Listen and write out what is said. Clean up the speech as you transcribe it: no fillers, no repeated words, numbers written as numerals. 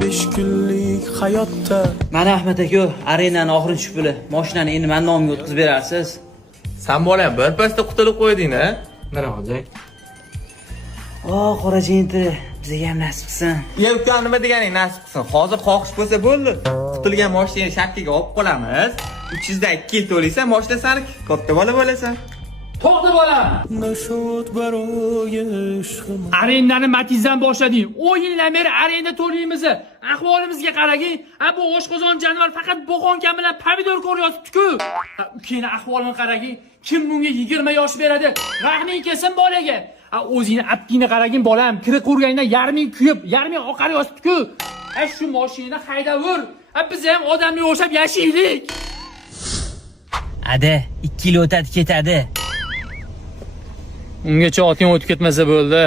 5 kunlik hayotda. Mana Ahmad aka, arenani oxirgi puli. Mashinani endi men nomimga o'tkazib berasiz. Sen bolam bir pasda qutulib qo'yding-a? Mana hojak. Qora jenti, bizga ham nasib qilsin. Uka nima deganing nasib qilsin. Hozir xohish bo'lsa bo'ldi. Qutilgan mashinani shakkiga olib qolamiz. 300 dan 2 yil to'laysan, mashina saniki. Katta bola bo'lasan. To'xta bolam. Nashot baroyi ishqim. Arendani Matizdan boshlading. 10 yildan beri arenda to'laymiz. Ahvolimizga qaragin. Bu oshqozon jonivar faqat bo'g'onkan bilan pomidor ko'ryapti-ku. Ukeni ahvolini qaragin. Kim bunga 20 yosh beradi? Rahming kelsin bolaga. O'zingni aptingni qaragin bolam. Kira qo'rganda yarming kuyib, yarming oqar yotibdi-ku. Shu mashinani haydavur. Biz ham odamga o'xshab yashaylik. Ada, 2 yil o'tadi ketadi. Ungacha oting o'tib ketmasa bo'ldi.